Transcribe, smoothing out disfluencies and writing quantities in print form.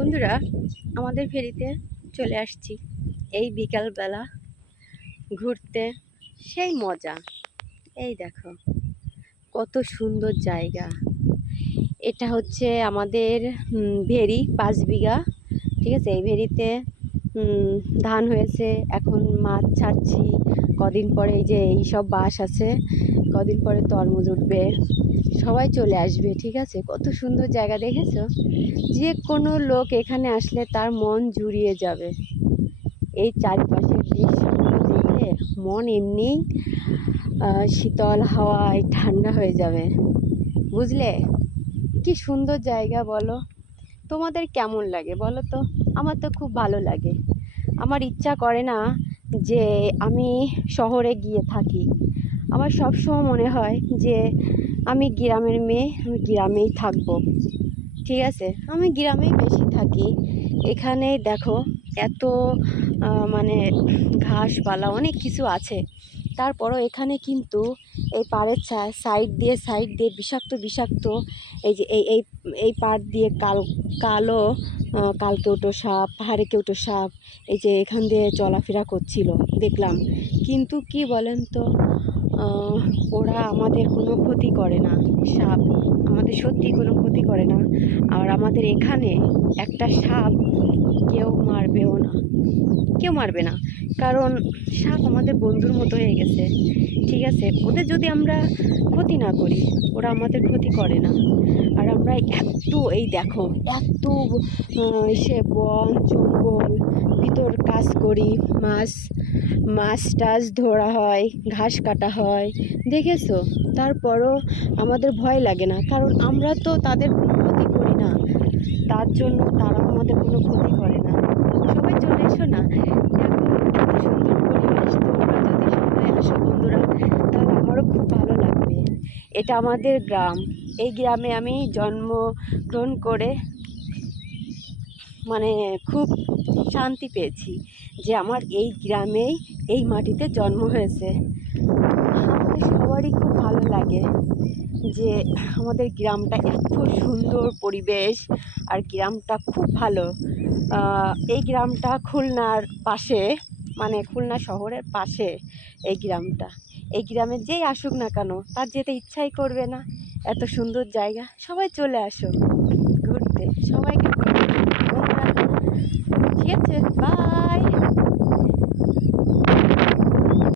বন্ধুরা, আমাদের ফেরিতে চলে আসছি এই বিকালবেলা ঘুরতে। সেই মজা। এই দেখো কত সুন্দর জায়গা। এটা হচ্ছে আমাদের ভেরি 5 বিঘা, ঠিক আছে। এই ভেরিতে ধান হয়েছে, এখন মাছ ছাড়ছি। কদিন পরে এই যে এইসব বাঁশ আছে, কদিন পরে তরমুজ উঠবে, সবাই চলে আসবে, ঠিক আছে। কত সুন্দর জায়গা দেখেছো? যে কোনো লোক এখানে আসলে তার মন জুড়িয়ে যাবে। এই চারিপাশের দৃশ্যগুলো দেখে মন এমনিই শীতল হাওয়ায় ঠান্ডা হয়ে যাবে, বুঝলে? কি সুন্দর জায়গা বলো। তোমাদের কেমন লাগে বলো তো? আমার তো খুব ভালো লাগে। আমার ইচ্ছা করে না যে আমি শহরে গিয়ে থাকি। আমার সবসময় মনে হয় যে আমি গ্রামের মেয়ে, আমি গ্রামেই থাকবো, ঠিক আছে। আমি গ্রামেই বেশি থাকি। এখানে দেখো এত মানে ঘাসপালা অনেক কিছু আছে, তারপরও এখানে কিন্তু এই পাড়ের সাইড দিয়ে বিষাক্ত বিষাক্ত এই যে এই এই এই পাড় দিয়ে কালো কালকেউটো সাপ, পাহাড়ে কেউটো সাপ এই যে এখান দিয়ে চলাফেরা করছিল, দেখলাম। কিন্তু কি বলেন তো, ওরা আমাদের কোনো ক্ষতি করে না। সাপ আমাদের সত্যি কোনো ক্ষতি করে না। আর আমাদের এখানে একটা সাপ কেউ মারবেও না, কেউ মারবে না, কারণ সাপ আমাদের বন্ধুর মতো হয়ে গেছে, ঠিক আছে। ওদের যদি আমরা ক্ষতি না করি, ওরা আমাদের ক্ষতি করে না। আর আমরা এত এই দেখো এত সে বন জঙ্গল ভিতর কাজ করি, মাছ টাছ ধরা হয়, ঘাস কাটা হয়, দেখেছো। তারপরও আমাদের ভয় লাগে না, কারণ আমরা তো তাদের কোনো ক্ষতি করি না, তার জন্য তারাও আমাদের কোনো ক্ষতি করে না। সবাই চলে এসো না, দেখো এত সুন্দর পরিবেশ। তোমরা যদি সবাই আসো বন্ধুরা, তাহলে আমারও খুব ভালো লাগবে। এটা আমাদের গ্রাম। এই গ্রামে আমি জন্মগ্রহণ করে মানে খুব শান্তি পেয়েছি যে আমার এই গ্রামেই এই মাটিতে জন্ম হয়েছে। আমাদের সবারই খুব ভালো লাগে যে আমাদের গ্রামটা এত সুন্দর পরিবেশ, আর গ্রামটা খুব ভালো। এই গ্রামটা খুলনার পাশে, মানে খুলনা শহরের পাশে এই গ্রামটা। এই গ্রামে যেই আসুক না কেন তার যেতে ইচ্ছাই করবে না। এত সুন্দর জায়গা, সবাই চলে আসো ঘুরতে, সবাইকে, ঠিক আছে। বাই।